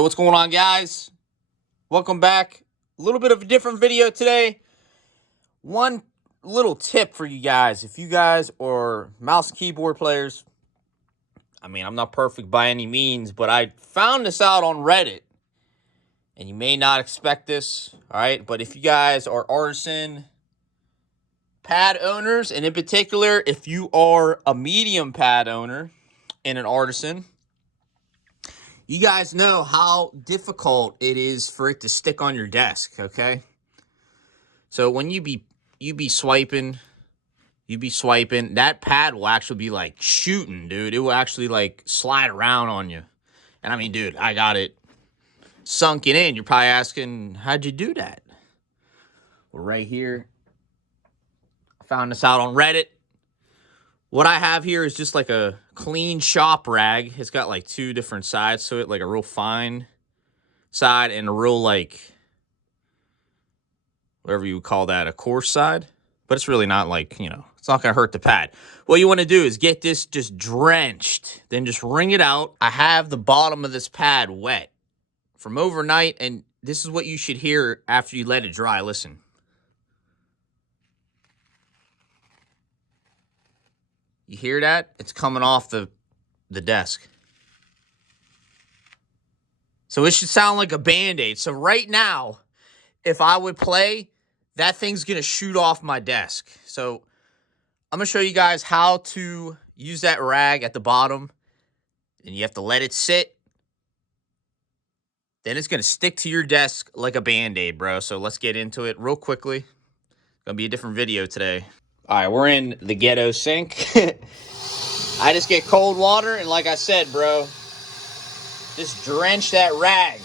Yo, what's going on, guys? Welcome back. A little bit of a different video today. One little tip for you guys. If you guys are mouse and keyboard players, I mean, I'm not perfect by any means, but I found this out on Reddit. And you may not expect this, all right? But if you guys are artisan pad owners, and in particular, if you are a medium pad owner and an artisan, you guys know how difficult it is for it to stick on your desk, okay? So when you be swiping, that pad will actually be like shooting, dude. It will actually like slide around on you. And I mean, dude, I got it sunken in. You're probably asking, how'd you do that? Well, right here, I found this out on Reddit. What I have here is just like a clean shop rag. It's got like two different sides to it, like a real fine side and a real like, whatever you would call that, a coarse side. But it's really not like, it's not going to hurt the pad. What you want to do is get this just drenched, then just wring it out. I have the bottom of this pad wet from overnight, and this is what you should hear after you let it dry. Listen. You hear that? It's coming off the desk. So it should sound like a Band-Aid. So right now, if I would play, that thing's going to shoot off my desk. So I'm going to show you guys how to use that rag at the bottom. And you have to let it sit. Then it's going to stick to your desk like a Band-Aid, bro. So let's get into it real quickly. It's going to be a different video today. All right, we're in the ghetto sink. I just get cold water, and like I said, bro, just drench that rag.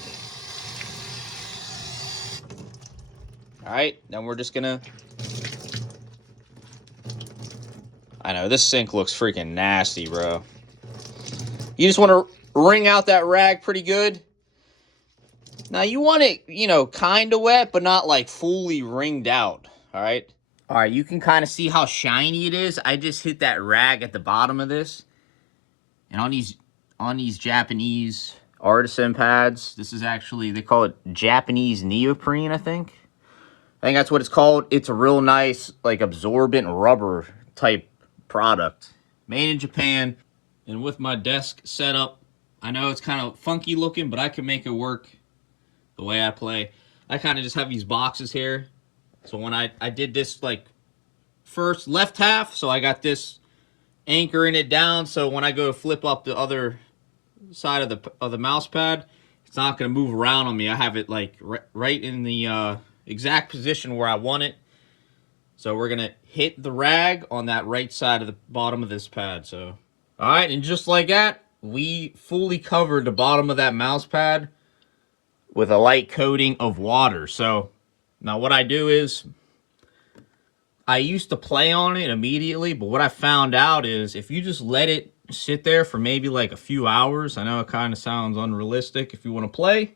All right, then we're just gonna... I know, this sink looks freaking nasty, bro. You just want to wring out that rag pretty good. Now, you want it, kind of wet, but not, like, fully wringed out, all right? All right, you can kind of see how shiny it is. I just hit that rag at the bottom of this. And on these Japanese artisan pads, this is actually, they call it Japanese neoprene, I think. I think that's what it's called. It's a real nice, like, absorbent rubber type product. Made in Japan. And with my desk set up, I know it's kind of funky looking, but I can make it work the way I play. I kind of just have these boxes here. So when I did this, like, first left half, so I got this anchoring it down, so when I go to flip up the other side of the mouse pad, it's not going to move around on me. I have it, like, right in the exact position where I want it. So we're going to hit the rag on that right side of the bottom of this pad. So, all right, and just like that, we fully covered the bottom of that mouse pad with a light coating of water. So now what I do is, I used to play on it immediately, but what I found out is if you just let it sit there for maybe like a few hours, I know it kind of sounds unrealistic if you want to play.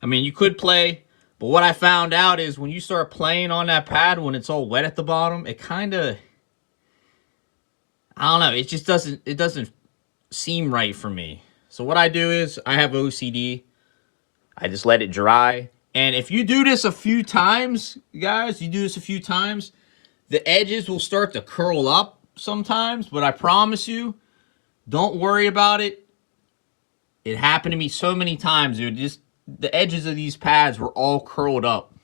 I mean, you could play, but what I found out is when you start playing on that pad, when it's all wet at the bottom, it kind of, I don't know, it just doesn't seem right for me. So what I do is, I have OCD. I just let it dry. And if you do this a few times, guys, the edges will start to curl up sometimes, but I promise you, don't worry about it. It happened to me so many times, dude. Just the edges of these pads were all curled up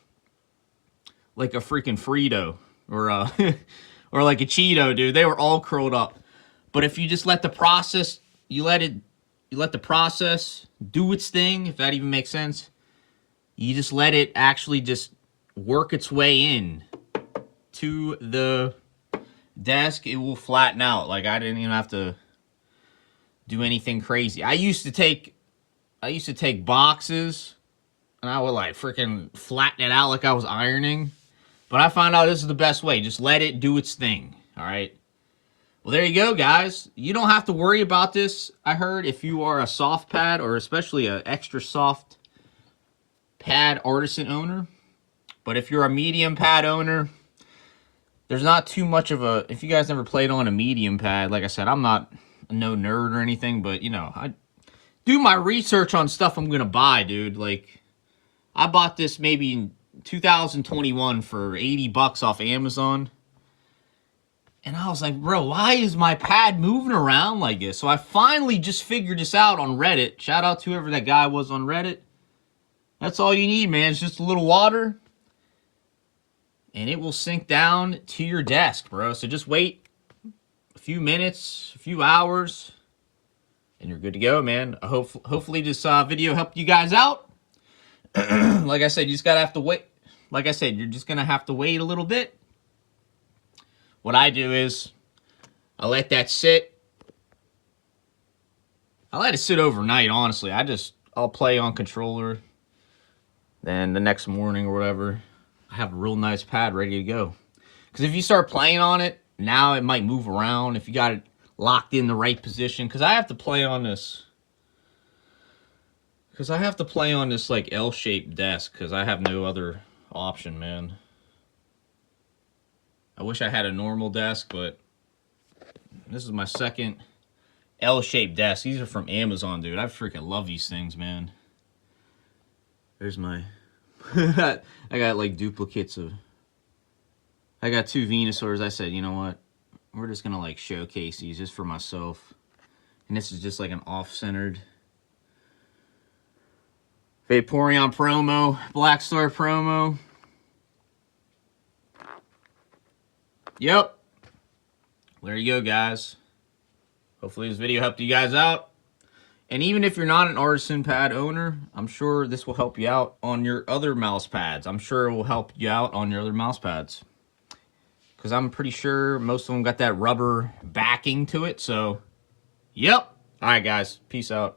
like a freaking Frito or or like a Cheeto, dude. They were all curled up. But if you just let the process, you let the process do its thing, if that even makes sense. You just let it actually just work its way in to the desk, it will flatten out. Like, I didn't even have to do anything crazy. I used to take boxes and I would like freaking flatten it out like I was ironing. But I found out this is the best way. Just let it do its thing. All right. Well, there you go, guys. You don't have to worry about this. I heard if you are a soft pad, or especially an extra soft pad artisan owner. But if you're a medium pad owner, there's not too much of a... If you guys never played on a medium pad, like I said, I'm not no nerd or anything, but, do my research on stuff I'm gonna buy, dude. Like, I bought this maybe in 2021 for 80 bucks off Amazon. And I was like, bro, why is my pad moving around like this? So I finally just figured this out on Reddit. Shout out to whoever that guy was on Reddit. That's all you need, man. It's just a little water. And it will sink down to your desk, bro. So just wait a few minutes, a few hours, and you're good to go, man. Hopefully this video helped you guys out. Like I said, you just gotta have to wait. Like I said, you're just gonna have to wait a little bit. What I do is I let that sit. I let it sit overnight, honestly. I'll play on controller. Then the next morning or whatever, I have a real nice pad ready to go. Because if you start playing on it, now it might move around if you got it locked in the right position. Because I have to play on this. Like L-shaped desk because I have no other option, man. I wish I had a normal desk, but this is my second L-shaped desk. These are from Amazon, dude. I freaking love these things, man. There's my... I got like duplicates of... I got 2 Venusaurs. I said, you know what? We're just going to like showcase these just for myself. And this is just like an off-centered... Vaporeon promo. Black Star promo. Yep. There you go, guys. Hopefully this video helped you guys out. And even if you're not an Artisan pad owner, I'm sure this will help you out on your other mouse pads. I'm sure it will help you out on your other mouse pads. Because I'm pretty sure most of them got that rubber backing to it. So, yep. All right, guys. Peace out.